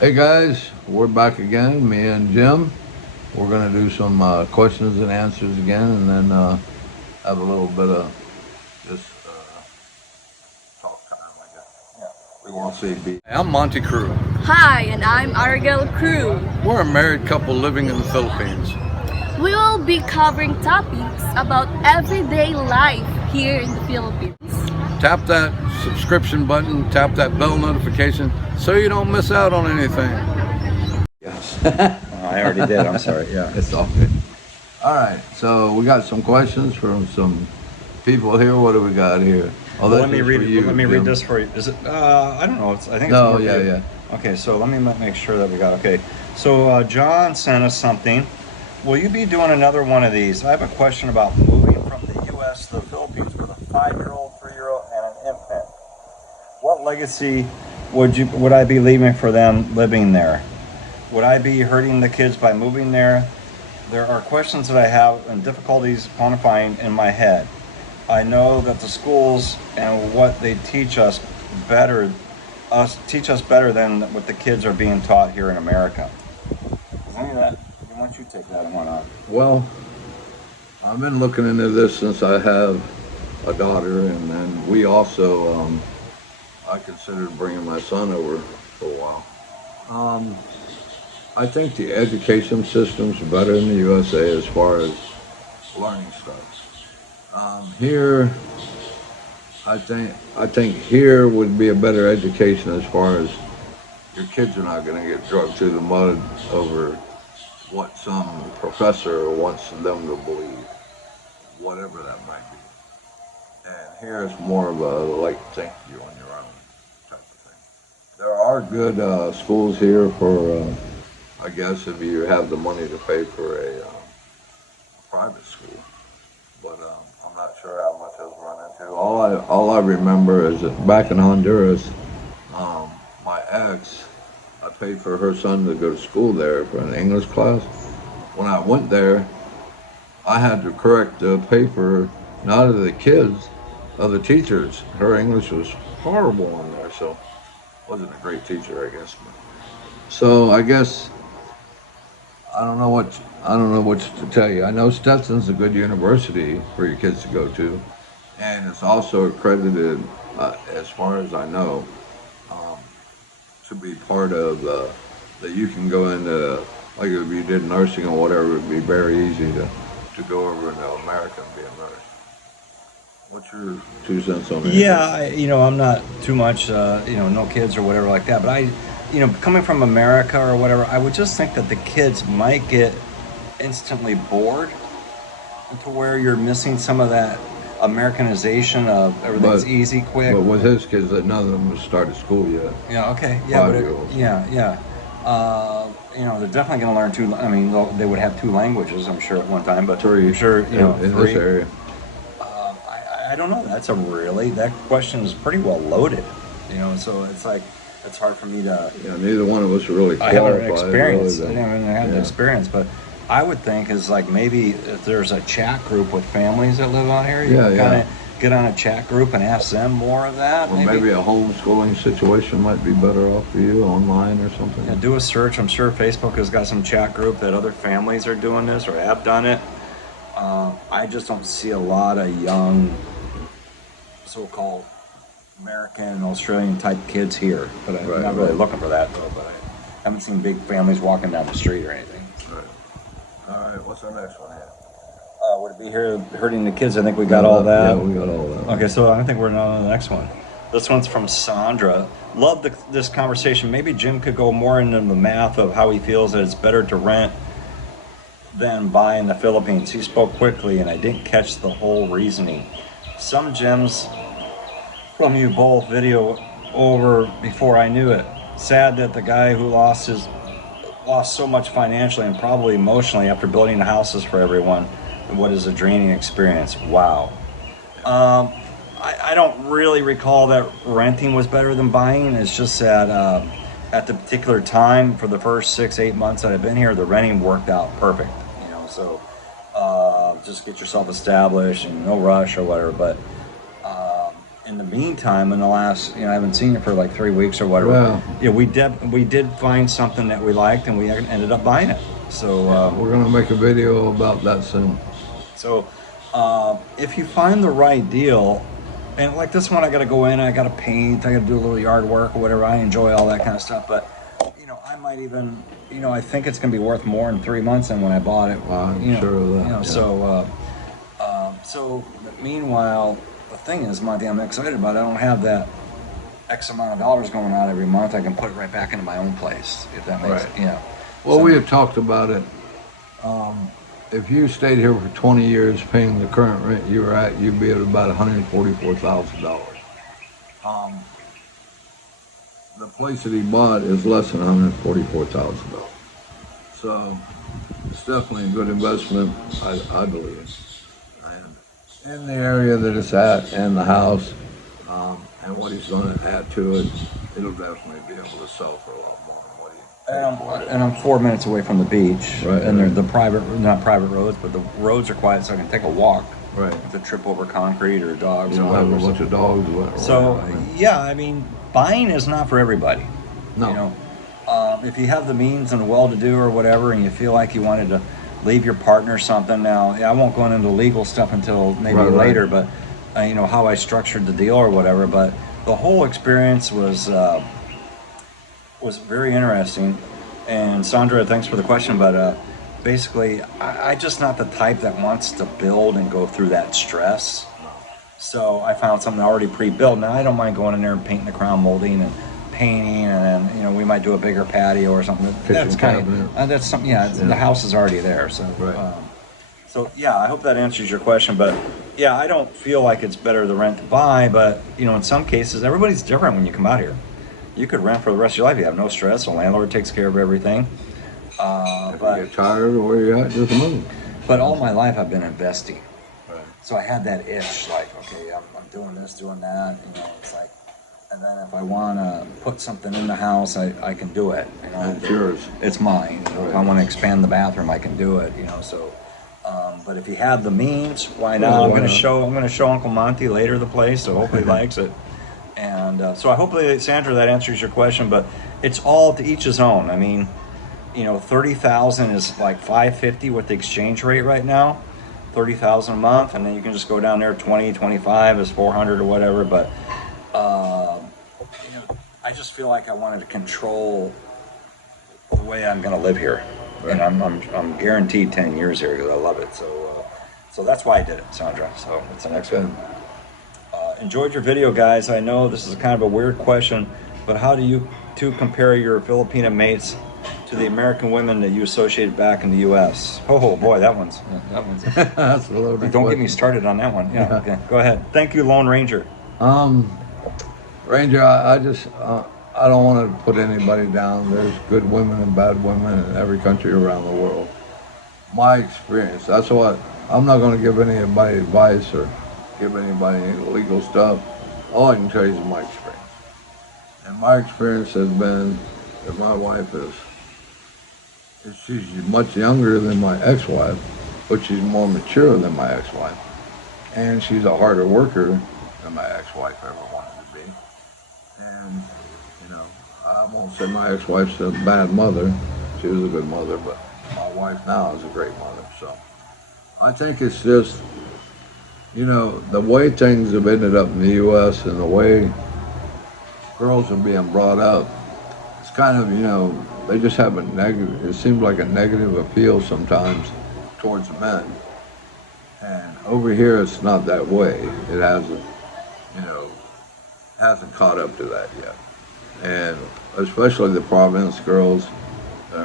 Hey guys, we're back again, me and Jim. We're gonna do some questions and answers again, and then have a little bit of just talk time, I guess. Yeah. We won't say be. I'm Monty Crew. Hi, and I'm Argel Crew. We're a married couple living in the Philippines. We will be covering topics about everyday life here in the Philippines. Tap that subscription button, tap that bell notification, so you don't miss out on anything. Yes. I already did. I'm sorry. Yeah. It's all good. All right, so we got some questions from some people here. What do we got here? Oh, Well, let me read. You, Let me Jim. read this for you. Is it? I don't know. I think it's No, more for yeah, you. yeah. Okay, so let me make sure that we got. Okay, so John sent us something. Will you be doing another one of these? I have a question about moving from the U.S. to the Philippines with a 5-year-old, 3-year-old, and an infant. What legacy would I be leaving for them living there? Would I be hurting the kids by moving there? There are questions that I have and difficulties quantifying in my head. I know that the schools and what they teach us teach us better than what the kids are being taught here in America. Is any of that? Why don't you take that one on? Well, I've been looking into this since I have a daughter, and then we also, I considered bringing my son over for a while. I think the education system's better in the USA as far as learning stuff. Here, I think here would be a better education as far as your kids are not going to get drugged through the mud over what some professor wants them to believe, whatever that might be. And here it's more of a like think you on your own type of thing. There are good schools here for, I guess, if you have the money to pay for a private school. But I'm not sure how much I've run into. All I remember is that back in Honduras, my ex, I paid for her son to go to school there for an English class. When I went there, I had to correct the paper, not of the kids, of the teachers. Her English was horrible on there, so wasn't a great teacher, I guess. So I guess I don't know what to tell you. I know Stetson's a good university for your kids to go to, and it's also accredited, as far as I know, um, to be part of that you can go into, like if you did nursing or whatever, it'd be very easy to go over into America and be a nurse. What's your 2 cents on that? Yeah, I'm not too much, no kids or whatever like that. But coming from America or whatever, I would just think that the kids might get instantly bored to where you're missing some of that Americanization of everything's easy, quick. But with his kids, that none of them have started school yet. Yeah, okay, yeah, but 5-year-olds. yeah. They're definitely going to learn two. I mean, they would have two languages, I'm sure, at one time. But 3, I'm sure, in three. this area. I don't know. That question is pretty well loaded. So it's like it's hard for me to. Yeah, neither one of us are really I qualified. haven't experienced. I Really, haven't had the yeah. experience, but I would think is like maybe if there's a chat group with families that live out here, you Yeah, can yeah. kind of get on a chat group and ask them more of that. Or maybe a homeschooling situation might be better off for you online or something. Yeah, do a search. I'm sure Facebook has got some chat group that other families are doing this or have done it. I just don't see a lot of young, so-called American, Australian type kids here. But I'm Right, not really right. looking for that though. But I haven't seen big families walking down the street or anything. All right, what's our next one here? Would it be here hurting the kids? I think we got all that. Yeah, we got all that. Okay, so I think we're on the next one. This one's from Sandra. Love this conversation. Maybe Jim could go more into the math of how he feels that it's better to rent than buy in the Philippines. He spoke quickly and I didn't catch the whole reasoning. Some gems from you both video over before I knew it. Sad that the guy who lost so much financially and probably emotionally after building houses for everyone. What is a draining experience? Wow. I don't really recall that renting was better than buying. It's just that at the particular time for the first 6-8 months that I've been here, the renting worked out perfect. So just get yourself established and no rush or whatever. But in the meantime, in the last, I haven't seen it for like 3 weeks or whatever. Well, We did find something that we liked, and we ended up buying it. So we're gonna make a video about that soon. so if you find the right deal, and like this one, I got to go in, I got to paint, I got to do a little yard work or whatever. I enjoy all that kind of stuff, but I might even, I think it's going to be worth more in 3 months than when I bought it. I'm sure of that. Yeah. So meanwhile, the thing is, Monty, I'm excited about it. I don't have that X amount of dollars going out every month. I can put it right back into my own place, if that makes Right. Well, we had talked about it. If you stayed here for 20 years paying the current rent you were at, you'd be at about $144,000. The place that he bought is less than $144,000. So it's definitely a good investment, I believe. And in the area that it's at and the house, and what he's going to add to it, it'll definitely be able to sell for a lot more than what he. And I'm 4 minutes away from the beach, Right, and they're right. the not private roads, but the roads are quiet, so I can take a walk. Right. To trip over concrete or dogs You or don't have a whatever. bunch of dogs. So buying is not for everybody. No. If you have the means and well-to-do or whatever, and you feel like you wanted to leave your partner something. Now, I won't go into legal stuff until maybe Right. later, but how I structured the deal or whatever. But the whole experience was very interesting. And Sandra, thanks for the question, but basically, I just not the type that wants to build and go through that stress. So I found something already pre-built. Now I don't mind going in there and painting the crown molding and painting, and then we might do a bigger patio or something. That's kind of that's something. Yeah, the house is already there. So Right. I hope that answers your question. But yeah, I don't feel like it's better to rent to buy. But in some cases, everybody's different when you come out here. You could rent for the rest of your life. You have no stress. The landlord takes care of everything. If you get tired of where you're at, just move. But all my life I've been investing. Right. So I had that itch, like, okay, I'm doing this, doing that, it's like, and then if I want to put something in the house, I can do it, It's yours. It's mine. If I want to expand the bathroom, I can do it, so, but if you have the means, why not? Yeah, I'm why going to not? show Uncle Monty later the place, so hopefully he likes it. And so I hopefully, Sandra, that answers your question, but it's all to each his own. I mean, 30,000 is like $550 with the exchange rate right now. 30,000 a month, and then you can just go down there. 25 is 400 or whatever. But I just feel like I wanted to control the way I'm going to live here, and I'm guaranteed 10 years here because I love it. So that's why I did it, Sandra. So it's an excellent. Enjoyed your video, guys. I know this is kind of a weird question, but how do you two compare your Filipina mates to the American women that you associated back in the U.S.? Oh boy, that one's. That's a little bit. Don't get me started on that one. Yeah, okay. Go ahead. Thank you, Lone Ranger. Ranger, I just I don't want to put anybody down. There's good women and bad women in every country around the world. My experience. That's what I'm not going to give anybody advice or give anybody any legal stuff. All I can tell you is my experience. And my experience has been that my wife she's much younger than my ex-wife, but she's more mature than my ex-wife. And she's a harder worker than my ex-wife ever wanted to be. And, I won't say my ex-wife's a bad mother. She was a good mother, but my wife now is a great mother. So I think it's just, the way things have ended up in the U.S. and the way girls are being brought up, it's kind of, they just have a negative, it seems like a negative appeal sometimes towards men. And over here, it's not that way. It hasn't caught up to that yet. And especially the province girls, they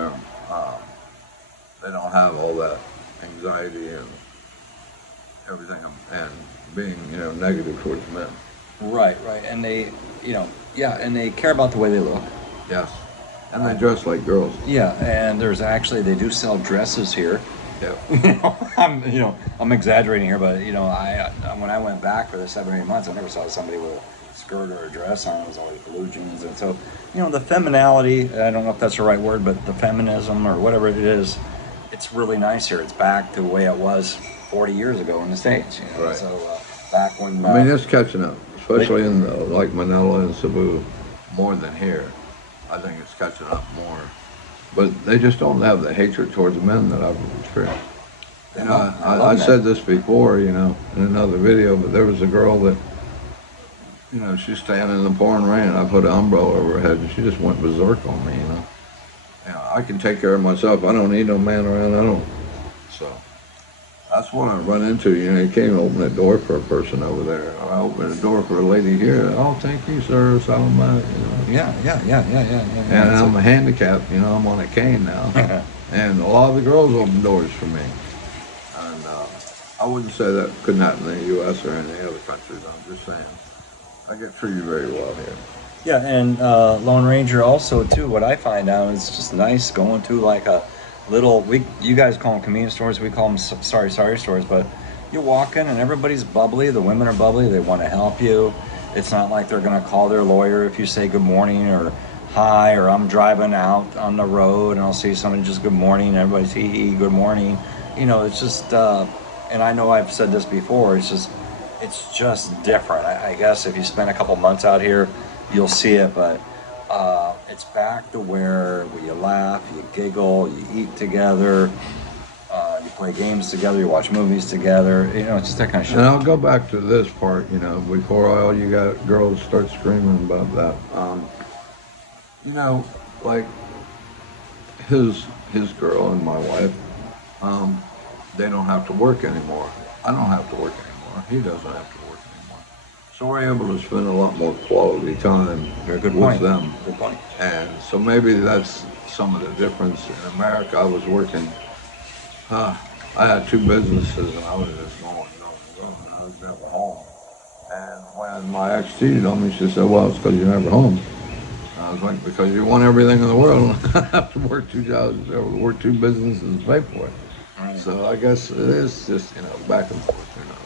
don't have all that anxiety and everything and being, negative towards men. Right, and they, and they care about the way they look. Yes. And they dress like girls. Yeah, and they do sell dresses here. Yeah. I'm exaggerating here, but I when I went back for the 7 or 8 months, I never saw somebody with a skirt or a dress on. It was always blue jeans, and so the femininity. I don't know if that's the right word, but the feminism or whatever it is, it's really nice here. It's back to the way it was 40 years ago in the States. Right. So back when I mean, it's catching up. especially in like Manila and Cebu, more than here. I think it's catching up more. But they just don't have the hatred towards men that I've experienced. You know, I said this before, you know, in another video, but there was a girl that, you know, she's standing in the pouring rain, and I put an umbrella over her head, and she just went berserk on me, you know. I can take care of myself. I don't need no man around. I don't. So that's what I run into. You know, you can't even open a door for a person over there. I open a door for a lady here. Oh, thank you, sir. Salamat. You know. Yeah. And I'm handicapped. You know, I'm on a cane now. And a lot of the girls open doors for me. And I wouldn't say that couldn't happen in the U.S. or any other countries. I'm just saying. I get treated very well here. Yeah, and Lone Ranger also too. What I find out is just nice going to like a little. You guys call them convenience stores. We call them sorry stores. But you walk in and everybody's bubbly. The women are bubbly. They want to help you. It's not like they're gonna call their lawyer if you say good morning or hi, or I'm driving out on the road and I'll see somebody just good morning. And everybody's hee good morning. You know, it's just. And I know I've said this before. It's just different. I guess if you spend a couple months out here, you'll see it, but it's back to where you laugh, you giggle, you eat together, you play games together, you watch movies together. You know, it's just that kind of shit. And I'll go back to this part, you know, before all you got girls start screaming about that. You know, like his girl and my wife, they don't have to work anymore. I don't have to work anymore. He doesn't have to work anymore. So we're able to spend a lot more quality time with them. Good point. And so maybe that's some of the difference. In America, I was working, I had 2 businesses and I was just going. I was never home. And when my ex cheated on me, she said, well, it's because you're never home. I was like, because you want everything in the world. I have to work 2 jobs, work 2 businesses and pay for it. Right. So I guess it is just, you know, back and forth, you know.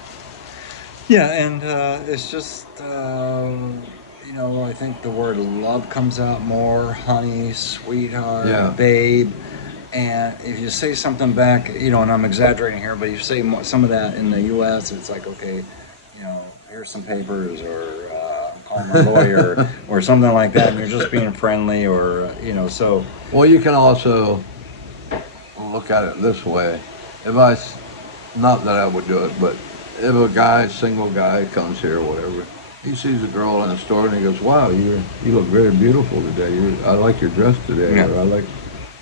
Yeah, and it's just, you know, I think the word love comes out more, honey, sweetheart, babe. And if you say something back, you know, and I'm exaggerating here, but if you say some of that in the U.S., it's like, okay, you know, here's some papers, or I'm calling my lawyer, or something like that, and you're just being friendly, or, you know, so. Well, you can also look at it this way. Not that I would do it, but if a single guy comes here or whatever, he sees a girl in the store and he goes, wow, you look very beautiful today. I like your dress today. Yeah. Or I like,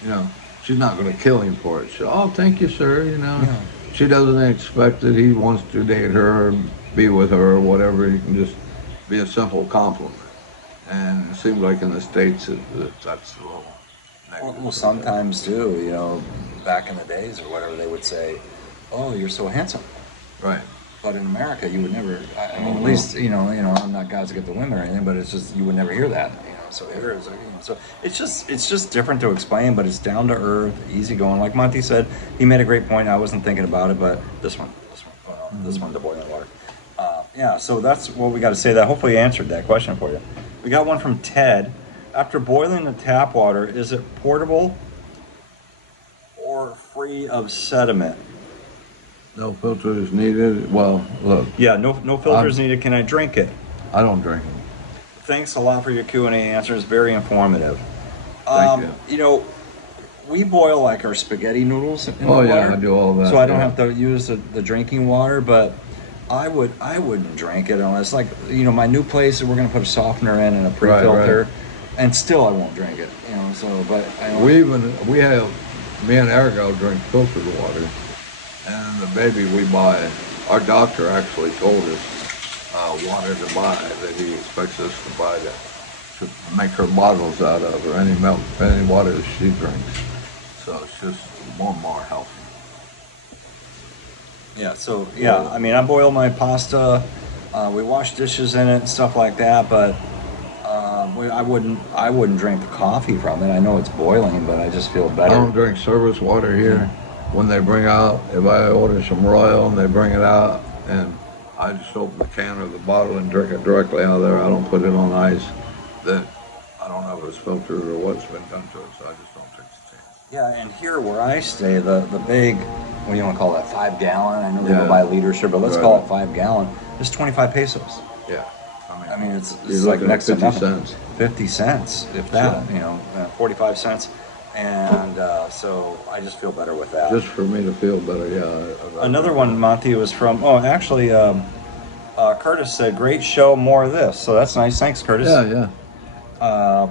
you know, she's not going to kill him for it. She'll, oh, thank you, sir, you know. Yeah. She doesn't expect that he wants to date her or be with her or whatever. He can just be a simple compliment. And it seems like in the States, that's a little negative. Well, sometimes too, you know, back in the days or whatever, they would say, oh, you're so handsome. Right. But in America, you would never. I mean, at least you know. I'm not God's get the women or anything, but it's just you would never hear that. You know, so here is. You know, so it's just different to explain, but it's down to earth, easy going. Like Monty said, he made a great point. I wasn't thinking about it, but this one, the boiling water. Yeah. So that's what we got to say. That hopefully answered that question for you. We got one from Ted. After boiling the tap water, is it portable or free of sediment? No filters needed. Well, look. Yeah, no filters needed. Can I drink it? I don't drink it. Thanks a lot for your Q&A answers. Very informative. Thank you. You know, we boil like our spaghetti noodles in the water. Oh yeah, I do all that. So I don't have to use the drinking water, but I wouldn't drink it unless, like, you know, my new place, we're gonna put a softener in and a pre-filter, right. And still I won't drink it. You know, so but me and Eric drink filtered water. And the baby we buy, our doctor actually told us water to buy, that he expects us to buy to make her bottles out of, or any milk, any water that she drinks. So it's just more healthy. Yeah, so, yeah, I mean, I boil my pasta, we wash dishes in it and stuff like that, but I wouldn't drink the coffee from it. I know it's boiling, but I just feel better. I don't drink service water here. When they bring out, if I order some Royal and they bring it out, and I just open the can or the bottle and drink it directly out of there. I don't put it on ice. That I don't know if it's filtered or what's been done to it, so I just don't take the chance. Yeah, and here where I stay, the big, what do you want to call that, 5 gallon? I know they go by liter, sure, but let's call it 5 gallon. It's 25 pesos. Yeah. I mean, it's you're like looking next at to 50 nothing. cents. 50 cents, if that, So- you know, 45 cents. And so I just feel better with that. Just for me to feel better, yeah. Another one, Monty, was from, oh, actually, Curtis said, great show, more of this. So that's nice. Thanks, Curtis. Yeah.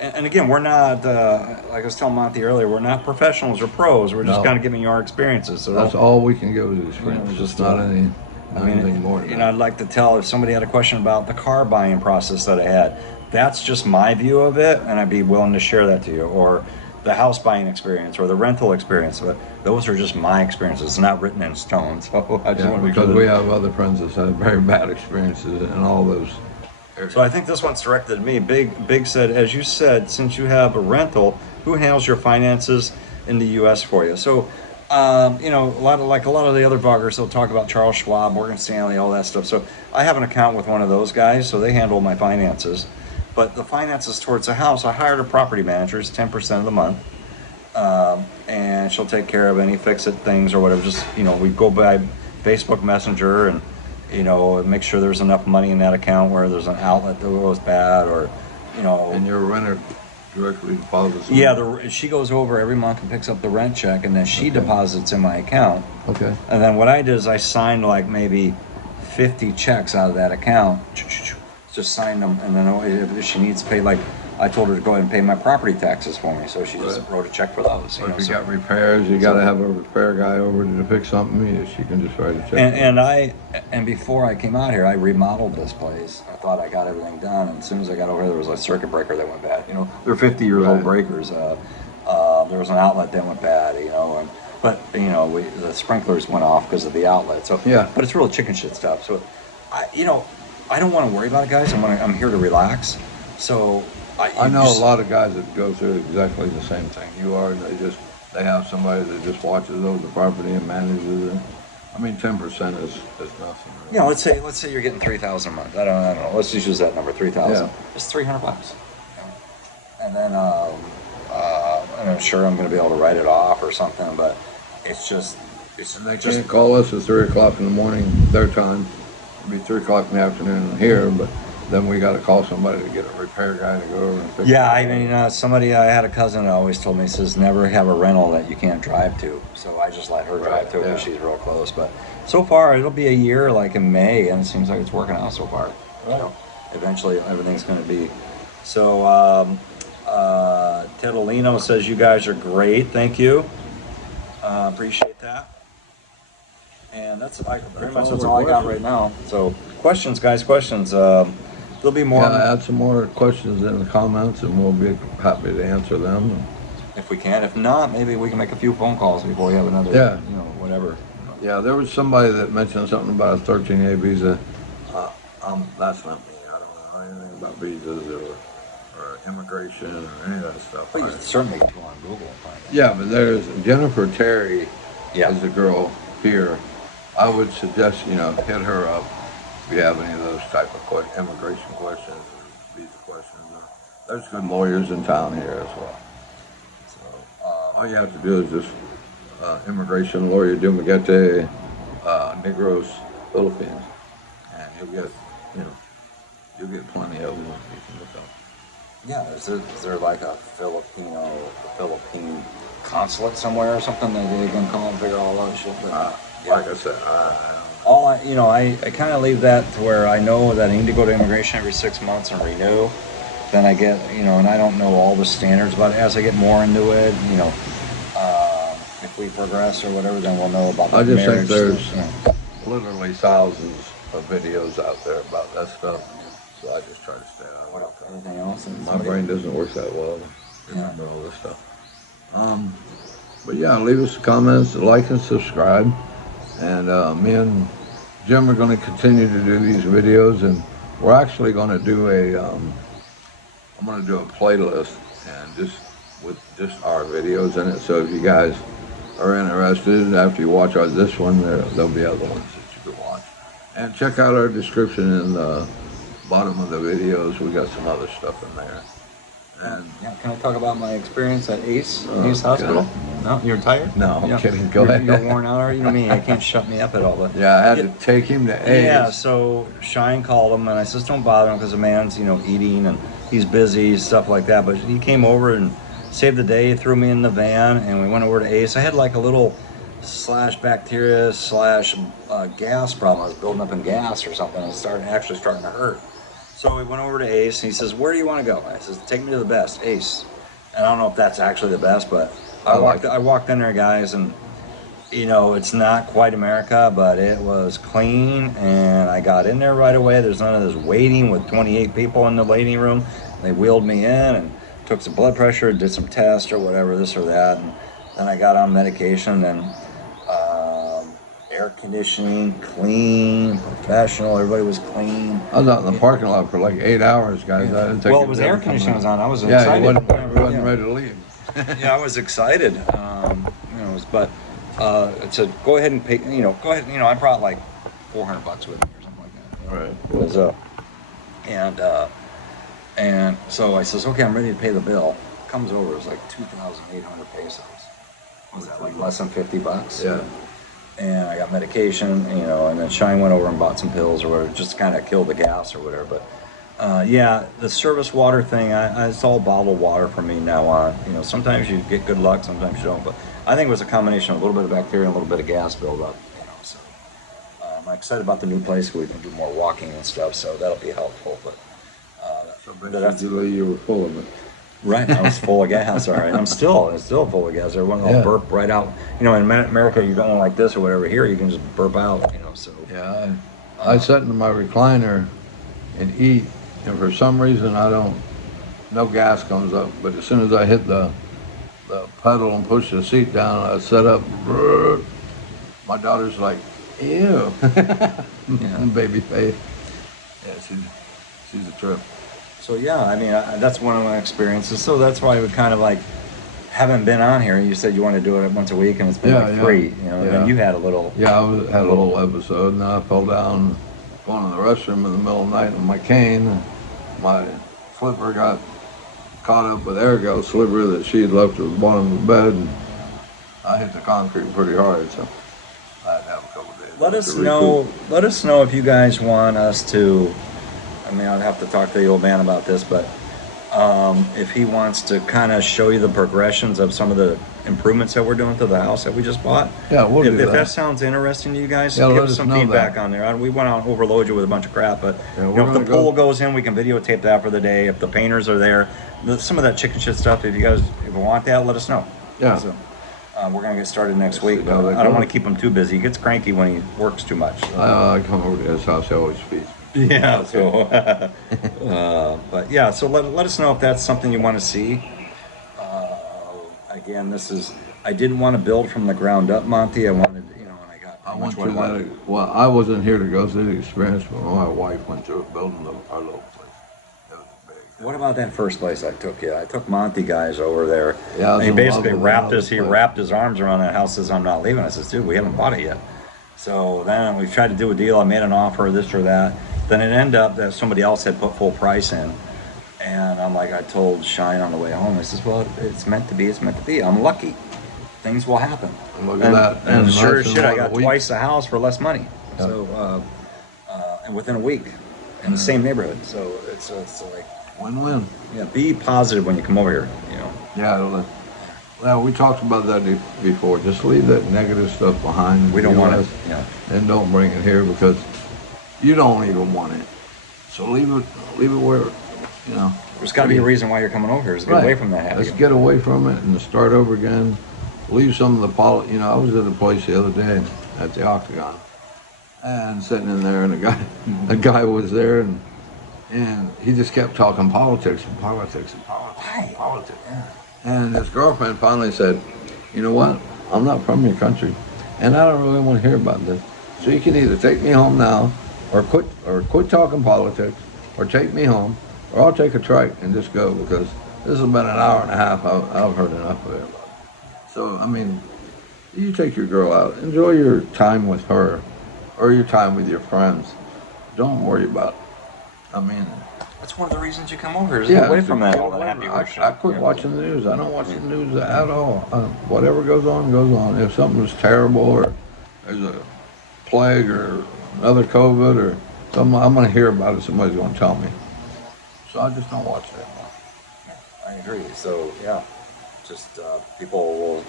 And again, we're not, like I was telling Monty earlier, we're not professionals or pros. We're just No. kind of giving you our experiences. So That's all we can give these friends. just, Just not anything more than you know, I'd like to tell if somebody had a question about the car buying process that I had, that's just my view of it, and I'd be willing to share that to you. Or the house buying experience or the rental experience. But those are just my experiences. It's not written in stone. So I just Yeah, want to because we have other friends that had very bad experiences in all those areas. So I think this one's directed at me. Big said, as you said, since you have a rental, who handles your finances in the U.S. for you? So, you know, a lot of the other bloggers, they'll talk about Charles Schwab, Morgan Stanley, all that stuff. So I have an account with one of those guys, so they handle my finances. But the finances towards the house, I hired a property manager, it's 10% of the month. And she'll take care of any fix-it things or whatever. Just, you know, we go by Facebook Messenger and, you know, make sure there's enough money in that account where there's an outlet that goes bad or, you know. And your renter directly deposits. Yeah, she goes over every month and picks up the rent check, and then she deposits in my account. Okay. And then what I did is I signed like maybe 50 checks out of that account. Just signed them, and then if she needs to pay, like I told her to go ahead and pay my property taxes for me, so she just wrote a check for those. So if you got repairs, you got to have a repair guy over to fix something. She can just write a check. And before I came out here, I remodeled this place. I thought I got everything done, and as soon as I got over here, there was a circuit breaker that went bad. You know, they're 50-year-old breakers. There was an outlet that went bad. You know, but you know, the sprinklers went off because of the outlet. So Yeah. but it's real chicken shit stuff. So, I don't want to worry about it, guys. I'm here to relax. So I know a lot of guys that go through exactly the same thing you are. They have somebody that just watches over the property and manages it. I mean, 10% is nothing. You know, let's say you're getting 3,000 a month. I don't know. Let's just use that number, 3,000. Yeah. It's $300. And then, and I'm sure I'm going to be able to write it off or something. But it's just, And they can't call us at 3 o'clock in the morning, their time. It'll be 3 o'clock in the afternoon here, but then we got to call somebody to get a repair guy to go over and fix it. Yeah, I mean, I had a cousin that always told me, says never have a rental that you can't drive to. So I just let her drive to it because she's real close. But so far, it'll be a year, like in May, and it seems like it's working out so far. You know, eventually, everything's going to be. So Tedolino says you guys are great. Thank you. Appreciate that. And that's pretty much that's all I got right now. So questions, guys, questions. There'll be more. Yeah, add some more questions in the comments, and we'll be happy to answer them. If we can. If not, maybe we can make a few phone calls before we have another, you know, whatever. Yeah, there was somebody that mentioned something about a 13A visa. That's not me. I don't know anything about visas or immigration or any of that stuff. Well, you can certainly go on Google and find it. Yeah, but there's Jennifer Terry Yeah. is a girl here. I would suggest, hit her up if you have any of those type of immigration questions or visa questions. There's good lawyers in town here as well. So all you have to do is just immigration lawyer Dumaguete, Negros, Philippines, and you'll get plenty of them you can look up. Yeah, is there like a Philippine consulate somewhere or something that they can call and figure all that shit? Like I said, I don't know. I kind of leave that to where I know that I need to go to immigration every 6 months and renew. Then I get, and I don't know all the standards, but as I get more into it, if we progress or whatever, then we'll know about the I just marriage think there's stuff, literally thousands of videos out there about that stuff, so I just try to stay out What of else? Anything else? My brain doesn't work that well to remember all this stuff. But yeah, leave us comments, like and subscribe. And me and Jim are going to continue to do these videos, and we're actually going to do I'm going to do a playlist and just with just our videos in it. So if you guys are interested, after you watch this one, there'll be other ones that you can watch. And check out our description in the bottom of the videos. We got some other stuff in there. And can I talk about my experience at Ace Hospital? No, you're tired? No, I'm Yeah. kidding. Go You're, ahead. You're worn out, or you know me, I can't shut me up at all. But Yeah, I had to take him to A's. yeah, so Shine called him, and I says, don't bother him because the man's, eating and he's busy, stuff like that. But he came over and saved the day, threw me in the van, and we went over to Ace. I had like a little slash bacteria slash gas problem. I was building up in gas or something. It was actually starting to hurt. So we went over to Ace, and he says, where do you want to go? I says, take me to the best, Ace. And I don't know if that's actually the best, but I walked in there, guys, and it's not quite America, but it was clean, and I got in there right away. There's none of this waiting with 28 people in the waiting room. They wheeled me in and took some blood pressure, did some tests or whatever, this or that, and then I got on medication, and air conditioning, clean, professional, everybody was clean. I was out in the parking lot for like 8 hours, guys. I didn't take Well, it was air conditioning was on. I was Yeah, excited. he wasn't ready to leave. Yeah, I was excited. But to go ahead and pay, go ahead. I brought like $400 with me or something like that. Right. It was and so I says, okay, I'm ready to pay the bill. Comes over, it's like 2,800 pesos. Was that like less than $50? Yeah. And I got medication, and then Shine went over and bought some pills or whatever, just to kind of kill the gas or whatever. But yeah, the service water thing, it's all bottled water from me now on. Sometimes you get good luck, sometimes you don't. But I think it was a combination of a little bit of bacteria and a little bit of gas buildup. So I'm excited about the new place. We can do more walking and stuff, so that'll be helpful. But Basically, you were full of it. right, I was full of gas. All right, I'm still full of gas. Everyone will burp right out. In America, you don't like this or whatever. Here, you can just burp out. So Yeah, I sit in my recliner and eat, and for some reason no gas comes up. But as soon as I hit the pedal and push the seat down, I set up. My daughter's like, ew, baby face. Yeah, she's a trip. So yeah, I mean that's one of my experiences. So that's why we kind of like haven't been on here. You said you want to do it once a week, and it's been free. And you had a little. Yeah, had a little episode, and then I fell down going to the restroom in the middle of the night on my cane. My slipper got caught up with Ergo's slipper that she had left at the bottom of the bed, and I hit the concrete pretty hard, so I had to have a couple of days. Let us know if you guys want us to. I mean, I'd have to talk to the old man about this, but if he wants to kind of show you the progressions of some of the improvements that we're doing to the house that we just bought. Yeah, we'll do that. If that sounds interesting to you guys, Yeah, give let us us some know feedback that. on there. We want to overload you with a bunch of crap, but Yeah, if we're the gonna pool go- goes in, we can videotape that for the day. If the painters are there, some of that chicken shit stuff, if you want that, let us know. Yeah. So, we're going to get started next week. see how that I don't goes. want to keep him too busy. He gets cranky when he works too much. I come over to his house, he always feeds me. Yeah, so, but yeah, so let us know if that's something you want to see. Again, I didn't want to build from the ground up, Monty. I wanted, and I got I pretty went much what I through wanted. that. Well, I wasn't here to go through the experience, but my wife went through it building our little place. It was big. What about that first place I took you? I took Monty guys over there. Yeah, I was And he in basically love with that wrapped place. his arms around that house, says, I'm not leaving. I says, dude, we haven't bought it yet. So then we tried to do a deal. I made an offer, this or that. Then it ended up that somebody else had put full price in. And I told Shine on the way home, I says, well, it's meant to be, it's meant to be. I'm lucky. Things will happen. And look at that. And sure as nice shit, I in got a week. twice the house for less money. Yeah. So, and within a week in the same neighborhood. So it's like, Win-win. yeah, be positive when you come over here, Yeah, well, we talked about that before. Just leave that negative stuff behind. We don't want it. US, Yeah. And don't bring it here because you don't even want it. So leave it where, There's got to be a reason why you're coming over here. Is to get Right. away from that. Let's get away from it and start over again. Leave some of the I was at a place the other day at the Octagon and sitting in there, and a guy was there, and he just kept talking politics and politics and politics and politics. And his girlfriend finally said, you know what? I'm not from your country, and I don't really want to hear about this. So you can either take me home now, or quit talking politics, or take me home, or I'll take a trike and just go, because this has been an hour and a half. I've heard enough of it. So, I mean, you take your girl out, enjoy your time with her, or your time with your friends. Don't worry about it. I mean, That's one of the reasons you come over here, is to get away from that all the happy worship. I quit watching the news. I don't watch the news at all. Whatever goes on, goes on. If something's terrible or there's a plague or another COVID or something, I'm going to hear about it. Somebody's going to tell me. So I just don't watch it anymore. I agree. So yeah, just people will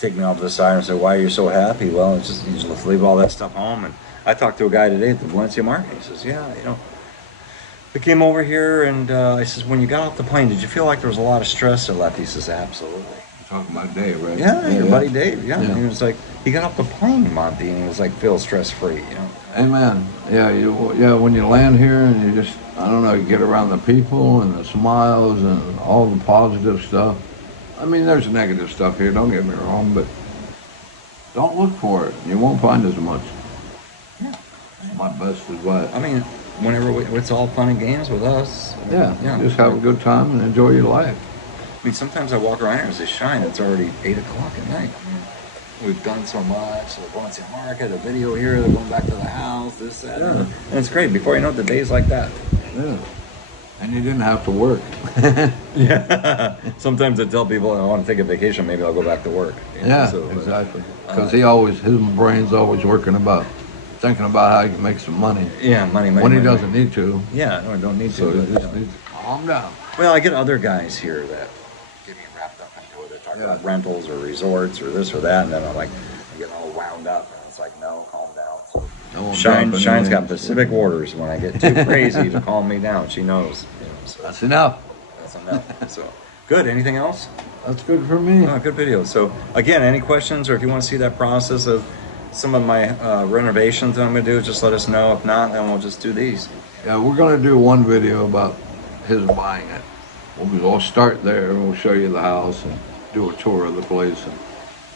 take me off to the side and say, "Why are you so happy?" Well, it's just you just leave all that stuff home. And I talked to a guy today at the Valencia market. He says, "Yeah, I came over here and I says, when you got off the plane, did you feel like there was a lot of stress?" Or left? He says, "Absolutely." You're talking about Dave, right? Yeah, your buddy Dave. Yeah. He was like, he got off the plane, Monty, and he was like, feel stress free. Amen. Yeah, when you land here and you just, I don't know, you get around the people and the smiles and all the positive stuff. I mean, there's negative stuff here, don't get me wrong, but don't look for it. You won't find as much. Yeah. My best advice. I mean, whenever it's all fun and games with us. Yeah, just have a good time and enjoy your life. I mean, sometimes I walk around here and say, "Shine, it's already 8 o'clock at night." I mean, we've done so much. So we're going to the market, a video here, they're going back to the house, this, that. Yeah. And it's great. Before you know it, the day's like that. Yeah. And you didn't have to work. Yeah. Sometimes I tell people I want to take a vacation, maybe I'll go back to work. Exactly. Because his brain's always thinking about how he can make some money. Yeah, money. When he doesn't need to. Yeah, no, I don't need So to. he just needs to calm down. Well, I get other guys here that get me wrapped up into it. They talk about rentals or resorts or this or that, and then I'm getting all wound up, and it's like, no, calm down. So Shine's got Pacific orders when I get too crazy to calm me down. She knows. So That's enough. that's enough. So good. Anything else? That's good for me. Oh, good video. So again, any questions or if you want to see that process of some of my renovations that I'm going to do, just let us know. If not, then we'll just do these. Yeah, we're going to do one video about his buying it. We'll start there and we'll show you the house and do a tour of the place and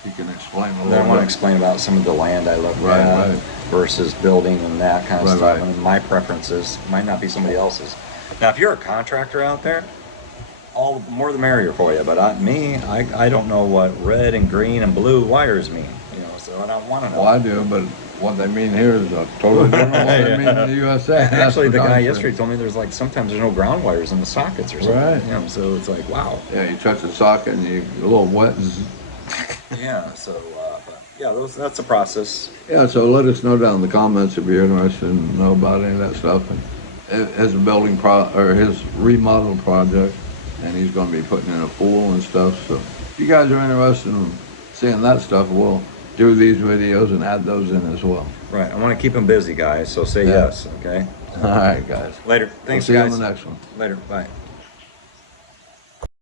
you can explain a Then I little want to bit. explain about some of the land I looked Right, at right. versus building and that kind of Right, stuff. right. And my preferences might not be somebody else's. Now, if you're a contractor out there, all the more the merrier for you. But I don't know what red and green and blue wires mean. So I don't want to know. Well, I do, but what they mean here is a totally different what they mean in the USA. Actually, the That's guy what yesterday told me sometimes there's no ground wires in the sockets or something. Right. So it's like, wow. Yeah, you touch the socket and you're a little wet. Yeah. So, but yeah, that's a process. Yeah, so let us know down in the comments if you're interested in know about any of that stuff. And his his remodel project, and he's going to be putting in a pool and stuff. So if you guys are interested in seeing that stuff, we'll do these videos and add those in as well. Right. I want to keep them busy, guys. So say yes. Okay. All right, guys. Later. Thanks, See you guys. on the next one. Later. Bye.